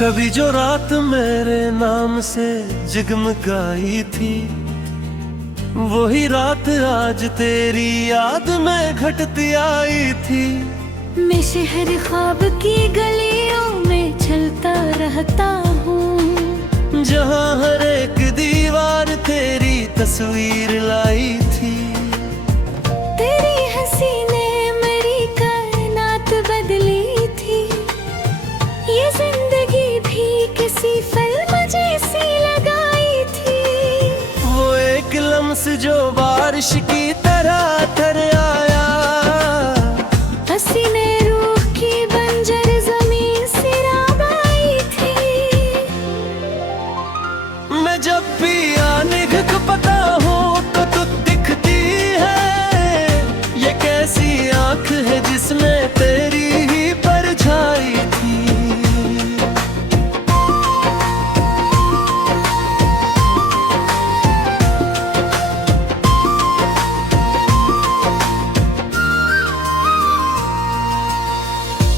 कभी जो रात मेरे नाम से जगमगाई थी, वही रात आज तेरी याद में घटती आई थी। मैं शहर ख्वाब की गलियों में चलता रहता हूँ, जहाँ हर एक दीवार तेरी तस्वीर लाई थी। तेरी हंसी ने मेरी कायनात बदली थी, ये जिंदगी भी किसी फिल्म जैसी लगाई थी। वो एक लम्स जो बारिश की तरह तर आया, हंसी ने रूह की बंजर जमीन सिराबाई थी। मैं जब भी निघक पता हूँ तो तू दिखती है। ये कैसी आँख है जिसमें तेरी ही परछाई थी।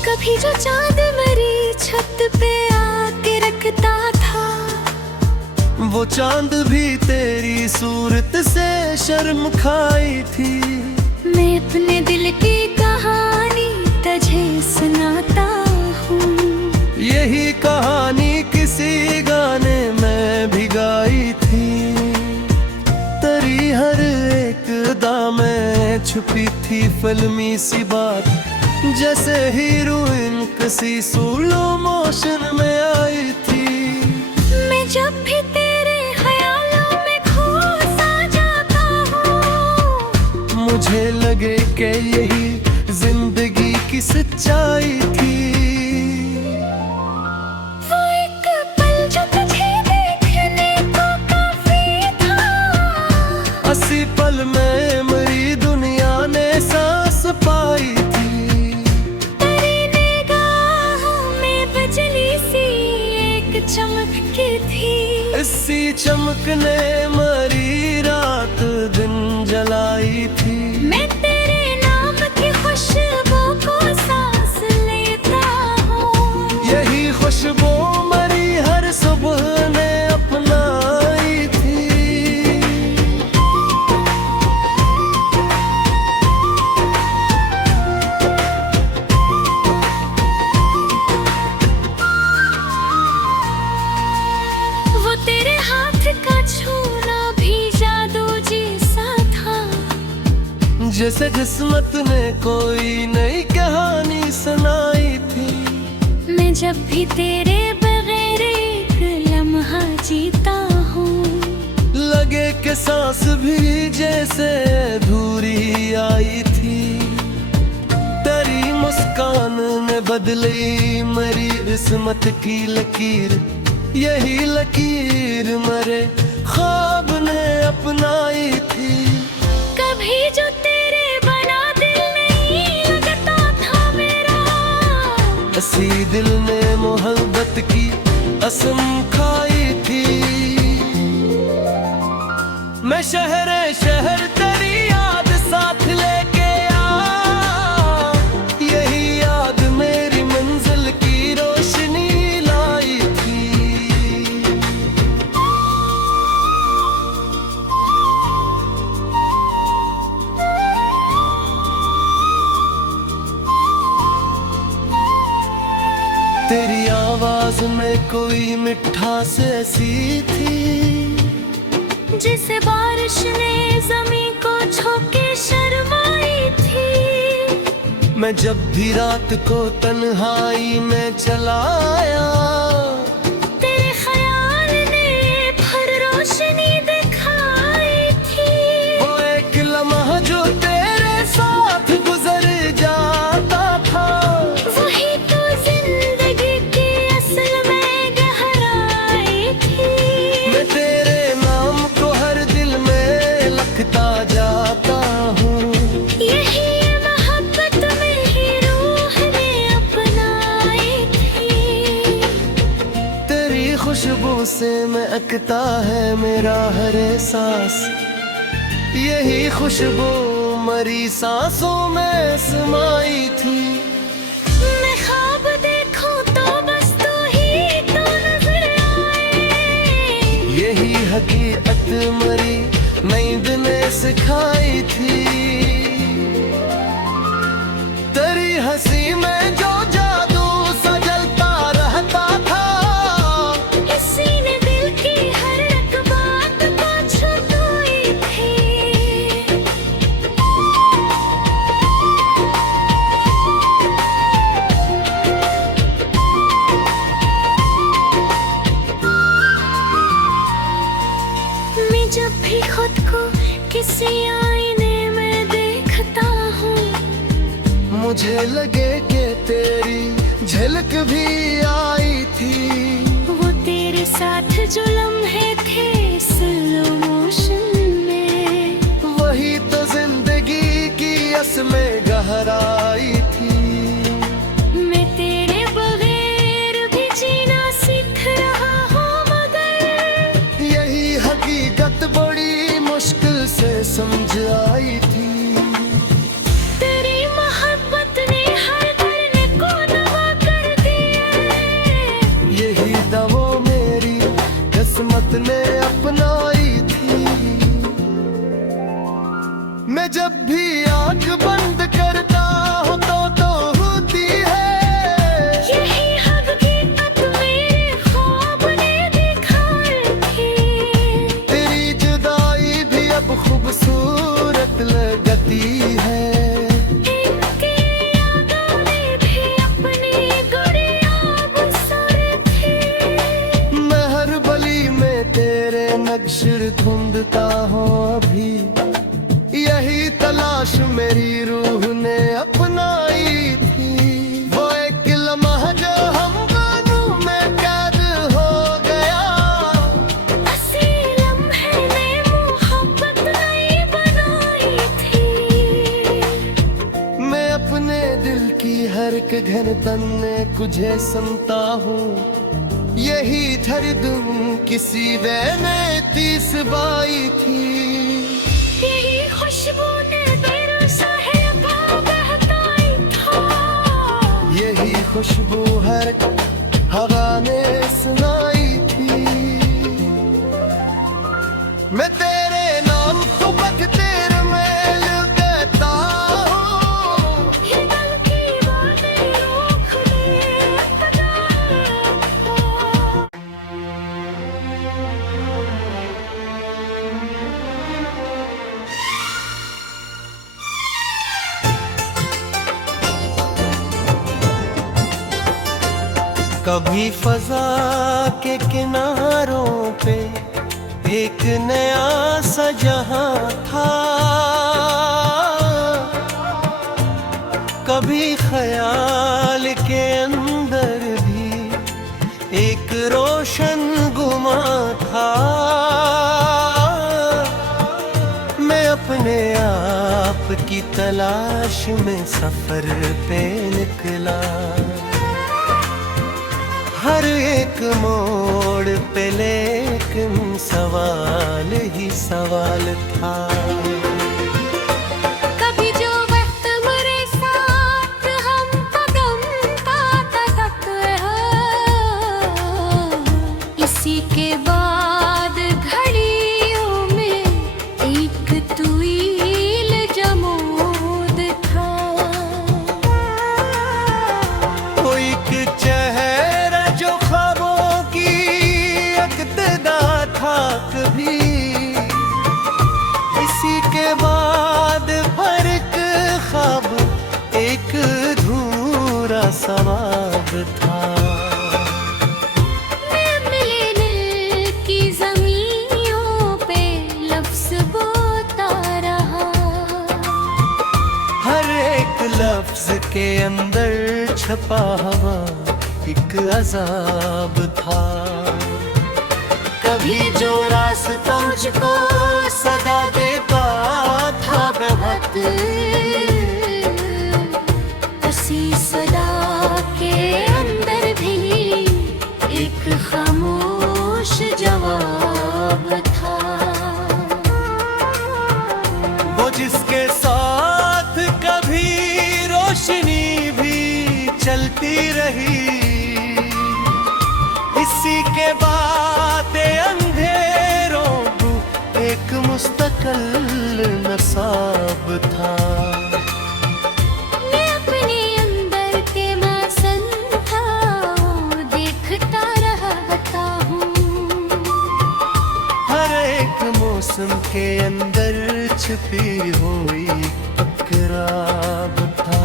कभी जो चांद मेरी छत पे आके रखता था, वो चांद भी तेरी सूरत से शर्म खाई थी। मैं अपने दिल की कहानी तुझे सुनाता हूँ, यही कहानी किसी गाने में भी गाई थी। तेरी हर एक अदा में छुपी थी फिल्मी सी बात, जैसे हीरोइन किसी स्लो मोशन में आई थी। मैं जब भी तेरे ख्यालों में खो सा जाता हूँ, मुझे लगे कि यही जिंदगी की सच्चाई थी। वो एक पल जो तुझे देखने को काफी था, 80 पल में मेरी दुनिया ने सांस पाई थी। तेरी निगाहों में बिजली सी एक चमक की थी, इसी चमक ने मेरी रात दिन जलाई थी। मैं तेरे नाम की खुशबू को सांस लेता हूँ, यही खुशबू मेरी हर सुबह ने अपनाई थी। वो तेरे हाथ का छूना भी जादू जैसा था, जैसे किस्मत ने कोई नई कहानी सुनाई थी। मैं जब भी तेरे बगैर एक लम्हा जीता हूँ, लगे कि सांस भी जैसे अधूरी आई थी। तेरी मुस्कान ने बदली मेरी किस्मत की लकीर, यही लकीर मेरे ख्वाब ने अपनाई थी। कभी जो तेरे बना दिल नहीं लगता था मेरा, इसी दिल ने मोहब्बत की कसम खाई थी। मैं शहर शहर तेरी याद साथ लेके आ, यही याद मेरी मंजिल की रोशनी लाई थी। तेरी आवाज में कोई मिठास ऐसी थी, जिसे बारिश ने जमीन को छू के शर्माई थी। मैं जब भी रात को तन्हाई में चला आया, तेरे ख्याल ने भर रोशनी दिखाई थी। वो एक लम्हा जो तेरे साथ गुजर जाता था, वही तो जिंदगी की असल में गहराई थी। मैं तेरे नाम को हर दिल में लिखता जाता हूँ। यही मोहब्बत मेरी रूह ने अपनाई थी। तेरी खुशबू से महकता है मेरा हर एहसास, यही खुशबू मरी सांसों में समाई थी। मैं ख्वाब देखूं तो बस तू ही तो मरी नींद ने सिखाई थी। तेरी हंसी में जो जादू सा जलता रहता था, इसी ने दिल की हर एक बात को छुपाई थी। मैं जब भी खुद को किसी आईने में देखता हूँ, मुझे लगे कि तेरी झलक भी आई थी। वो तेरे साथ जो लम्हे थे स्लो मोशन में, वही तो जिंदगी की असमें गहराई थी। मैं तेरे बगैर भी जीना सीख रहा हूँ, मगर यही हकीकत बड़ी मुश्किल से समझ आई थी। तेरी मोहब्बत ने हर दर्द को दवा कर दिया। यही दवा मेरी किस्मत ने अपनाई थी। मैं जब भी आंख बंद करता हूँ तो होती है। यही हकीकत मेरे ख्वाब ने दिखाई थी। तेरी जुदाई भी अब खूबसूरत लगती है। इनकी यादों में भी अपनी गुड़िया बसर थी। मैं हर गली में तेरे नक्शे ढूंढता हूँ अभी। यही तलाश मेरी रूह ने अपनाई थी। वो एक लम्हा जो हम दोनों में कैद हो गया, हंसी लम्हे ने मोहब्बत नई बनाई थी। मैं अपने दिल की हर एक धड़कन में तुझे सुनता हूँ। यही धड़कन किसी ने तीस बाई थी। यही खुशबू ने तेरा साहिबा बहकाई था। यही खुशबू हर हवा ने सुनाई थी। मैं तेरे नाम को बख्तर में लिखता हूँ। ये दिल की बातें रोक ले पता। कभी फजा के किनारों पे एक नया सा जहां था। कभी ख्याल के अंदर भी एक रोशन गुमा था। मैं अपने आप की तलाश में सफर पे निकला। हर एक मोड़ पे लेकिन सवाल ही सवाल था। कभी जो वक्त मेरे साथ हम कदम का तक इसी के बाद घड़ियों में एक तुईल जमूद था। कोई एक चेहरा जो ख्वाबों की इब्तिदा था कभी। इसी के बाद फर्क ख्वाब एक अधूरा सवाब था। मैं मिलने की ज़मीनों पे लफ्ज़ बोलता रहा। हर एक लफ्ज के अंदर छपा हुआ एक अजाब था। कभी जो रास्ता मुझको सदा देता था बहुत, उसी सदा के अंदर भी एक खामोश जवाब था। वो जिसके साथ कभी रोशनी भी चलती रही। इसी के बाद अंधेरों को कल नसाब था। मैं अपने अंदर के मौसम था देखता रहता हूँ। हर एक मौसम के अंदर छुपी हुई इकराब था।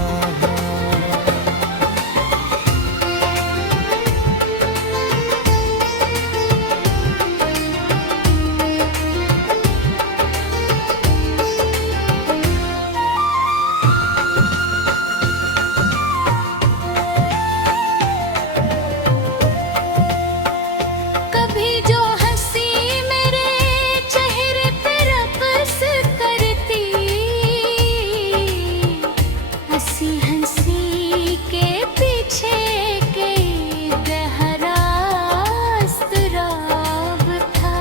कभी जो हंसी मेरे चेहरे पे रक़्स करती, हंसी हंसी के पीछे के गहरा इज़्तिराब था।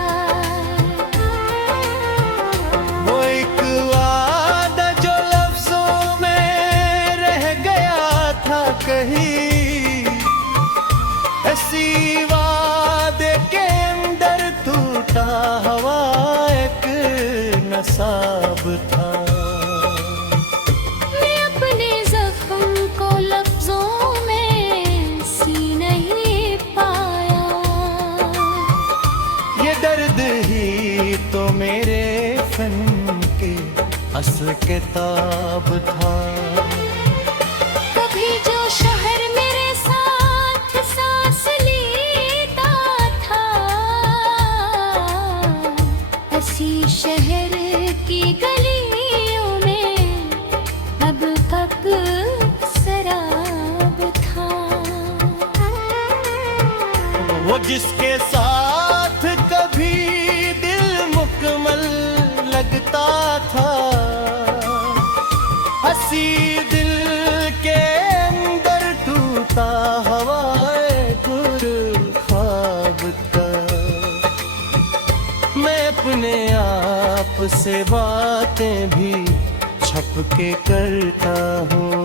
वो एक वादा जो लफ्जों में रह गया था कहीं, ऐसी वादे के अंदर टूटा हवा एक नसाब था। मैं अपने ज़ख्म को लफ्ज़ों में सी नहीं पाया। ये दर्द ही तो मेरे फन के असल किताब था। कभी जो शहर मेरे साथ सांस लेता था, ऐसी शहर की गलियों में अब तक शराब था। वो जिसके साथ कभी दिल मुकम्मल लगता था, हंसी दिल के अंदर टूटा हवाए ख्वाब था। मैं अपने आप से बातें भी छप के करता हूँ।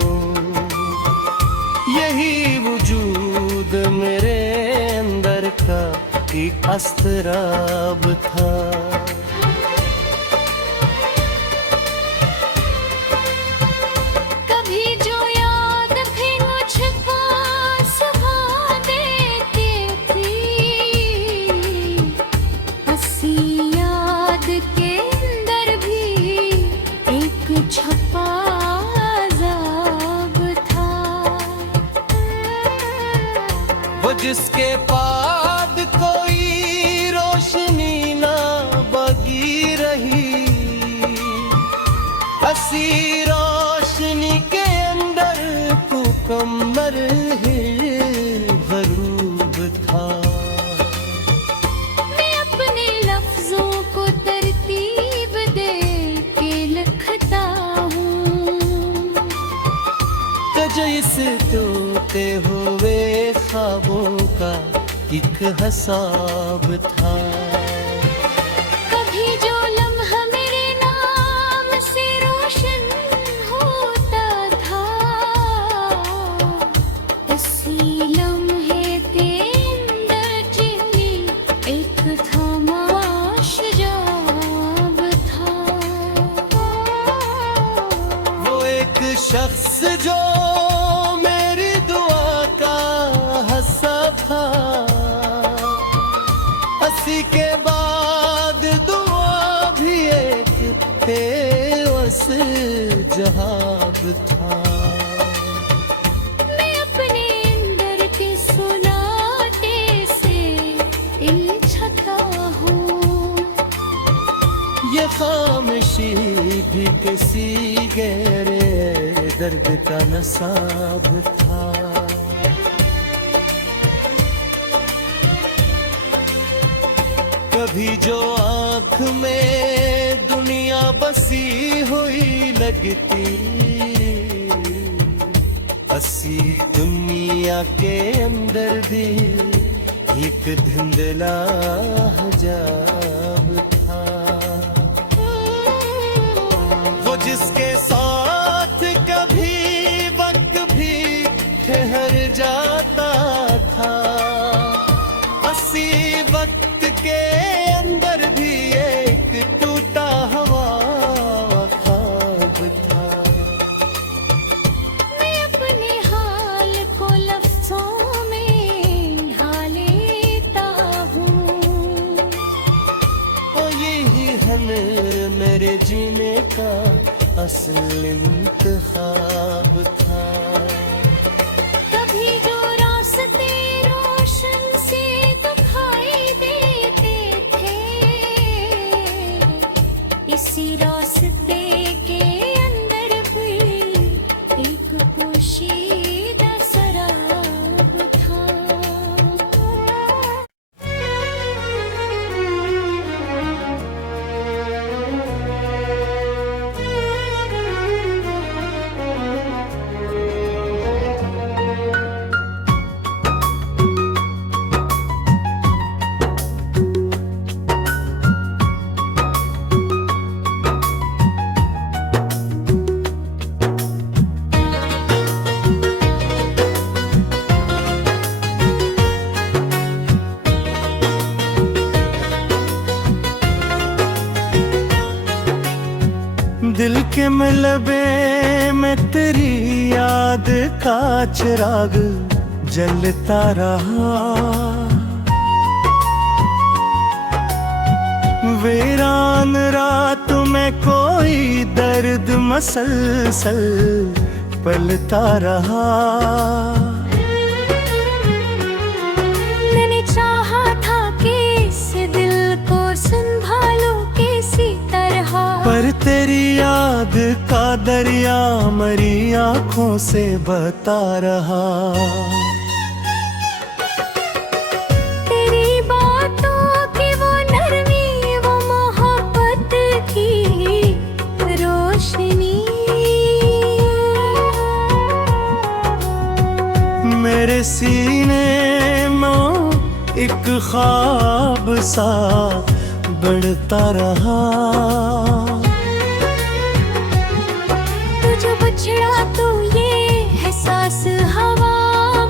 यही वजूद मेरे अंदर का एक अस्तराब था। कभी जो याद भी मुझको सुभा देती थी, हंसी याद के अंदर भी एक छपा अज़ाब था। वो जिसके बाद कोई रोशनी ना बगी रही, हंसी रोशनी के अंदर तू कमर ही गरूब था। मैं अपने लफ्ज़ों को तरतीब दे के लिखता हूँ। तो जैसे टूटे हुए ख्वाबों का एक हिसाब था। कभी जो लम्हा मेरे नाम से रोशन होता था, इसी लम्हे के अंदर जिंदगी एक खामोश जाब था। वो एक शख्स जो मेरी दुआ का हिस्सा था, हंसी के बाद दुआ भी एक बेवस जहाब था। मैं अपने अंदर के सुनाटे से इलझता हूँ। ये खामोशी भी किसी गहरे दर्द का नसाब था। कभी जो आँख में दुनिया बसी हुई लगती, हंसी दुनिया के अंदर भी एक धुंधला हिजाब था। वो जिसके साथ कभी वक्त भी ठहर जाता था, हंसी वक्त के अंदर भी एक टूटा हवा मेरे जीने का असल इंतखाब था। कभी जो रास्ते रोशन से दिखाई देते थे, इसी रास्ते के अंदर भी एक पोशीदा शराब था। दिल के मलबे में तेरी याद का चिराग जलता रहा। वीरान रात में कोई दर्द मसलसल पलता रहा। मैंने चाहा था कि इस दिल को संभालो किसी तरह, पर तेरी याद का दरिया मरी आँखों से बहता रहा। तेरी बातों की वो नरमी, वो मोहब्बत की रोशनी मेरे सीने में एक ख्वाब सा बढ़ता रहा। तुझे बछड़ा तो ये एहसास हवा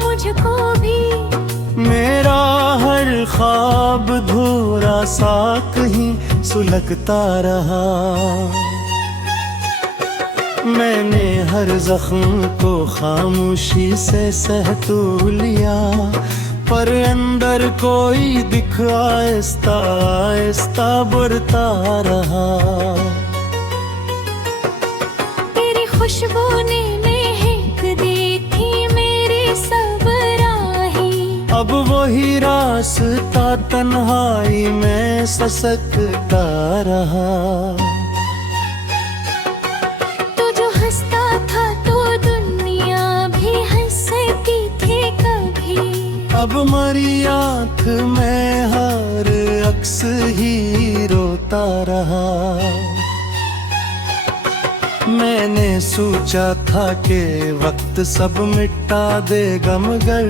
मुझको भी। मेरा हर ख्वाब धूरा सा कहीं सुलगता रहा। मैंने हर जख्म को खामोशी से सह तो लिया, पर अंदर कोई दिख आहिस्ता आहिस्ता बढ़ता रहा। तेरी खुशबू ने महक दी थी मेरी सब राहें, अब वही रास्ता तन्हाई में ससकता रहा। तू जो हंसता था तो दुनिया भी हंसती थी कभी। अब मरी आँख में हर अक्स ही रोता रहा। मैंने सोचा था कि वक्त सब मिटा देगा, मगर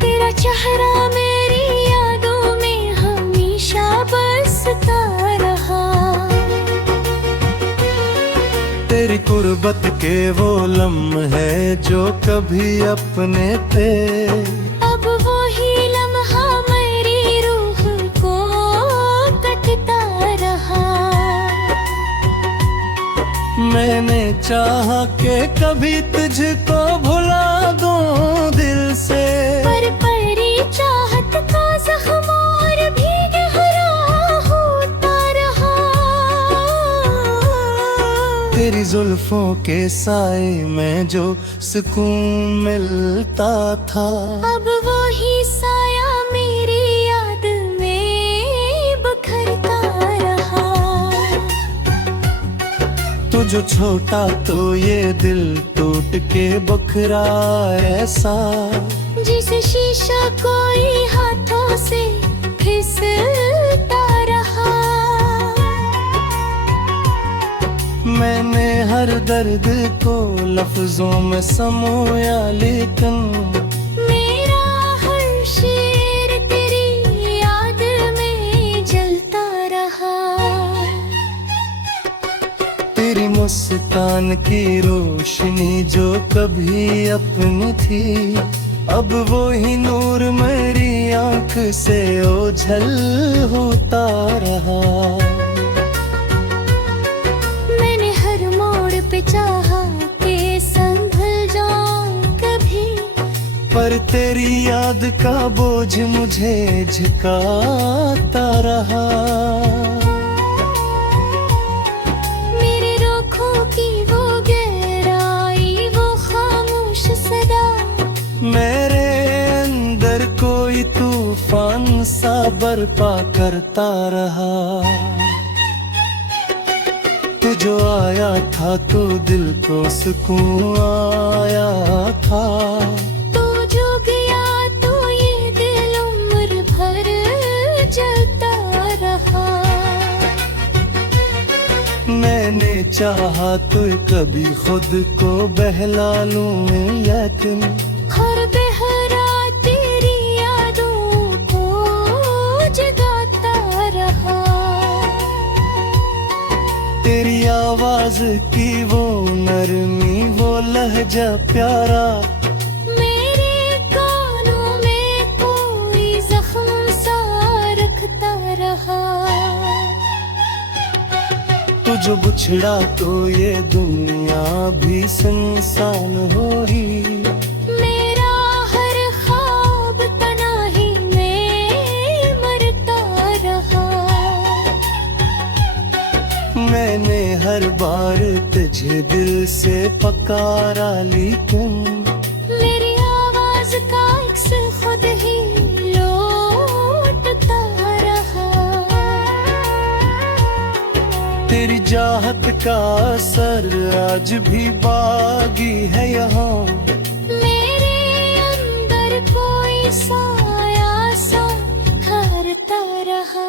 तेरा चेहरा मेरी यादों में हमेशा बसता रहा। तेरी कुर्बत के वो लम्हे जो कभी अपने थे, अब वो ही लम्हा मेरी रूह को कटता रहा। मैंने चाहा कि कभी तुझको भुला दूं दिल से, पर परी चाहत का जख्म और भी गहरा होता रहा। तेरी जुल्फों के साए में जो सुकून मिलता था, अब वो ही साया मेरी याद में बिखरता रहा। तू जो छोटा तो ये दिल टूट के बखरा ऐसा, जिसे शीशा कोई हाथों से फिसलता रहा। मैंने हर दर्द को लफ्जों में समोया, लेकिन मेरा हर शेर तेरी याद में जलता रहा। तेरी मुस्कान की रोशनी जो कभी अपनी थी, अब वो ही नूर मेरी आँख से ओझल होता रहा। मैंने हर मोड़ पे चाहा कि संभल जाऊं कभी, पर तेरी याद का बोझ मुझे झुकाता रहा। सा बर्पा करता रहा। तू जो आया था तो दिल को सुकून आया था। तू जो गया तो ये दिल उम्र भर जलता रहा। मैंने चाहा तो कभी खुद को बहला लूं, लेकिन हर बहरा तेरी यादों को जगाता रहा। तेरी आवाज की वो नरमी, वो लहजा प्यारा, मेरे कानों में कोई जख्म सा रखता रहा। तू जो बिछड़ा तो ये दुनिया भी सुनसान हुई। मेरा हर ख्वाब तन्हाई में मरता रहा। मैंने हर बार तुझे दिल से पुकारा, लेकिन मेरी आवाज का अक्स खुद ही लौटता रहा। तेरी चाहत का असर आज भी बागी है यहाँ। मेरे अंदर कोई साया सा ठहरता रहा।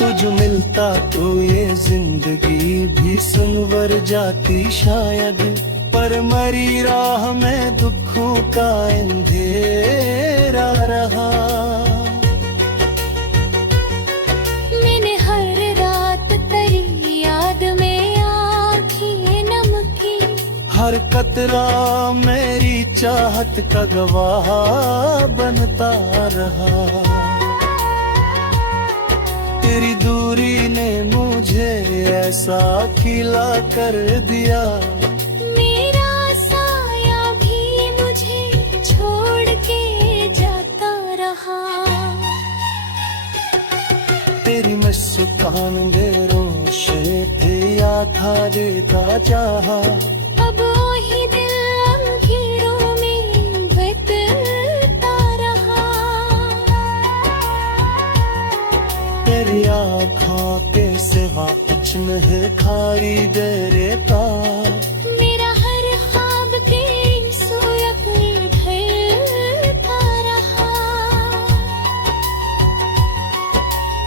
तुझ मिलता तो ये जिंदगी भी संवर जाती शायद, पर मरी राह में दुखों का अंधेरा रहा। मैंने हर रात तेरी याद में आँखें नम की। हर कतरा मेरी चाहत का गवाह बनता रहा। तेरी दूरी ने मुझे ऐसा खिला कर दिया। मेरा साया भी मुझे छोड़ के जाता रहा। तेरी मुस्कान बेरोशे थे या था देता चाहा। अब वही दिल अंधेरों में बहता रहा। तेरी आँखों के सिवा कुछ नहीं खाई दे रेता। मेरा हर ख्वाब तेरी सूरत में ढलता रहा।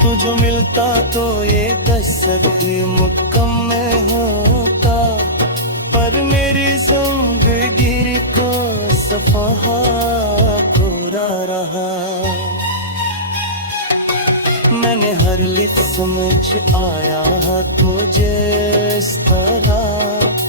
तुझे मिलता तो ये तस्वीर मुकम्मल होता, पर मेरी जिंदगी को सफा पूरा रहा। मैंने हर लिख समझ आया तुझे इस तरह।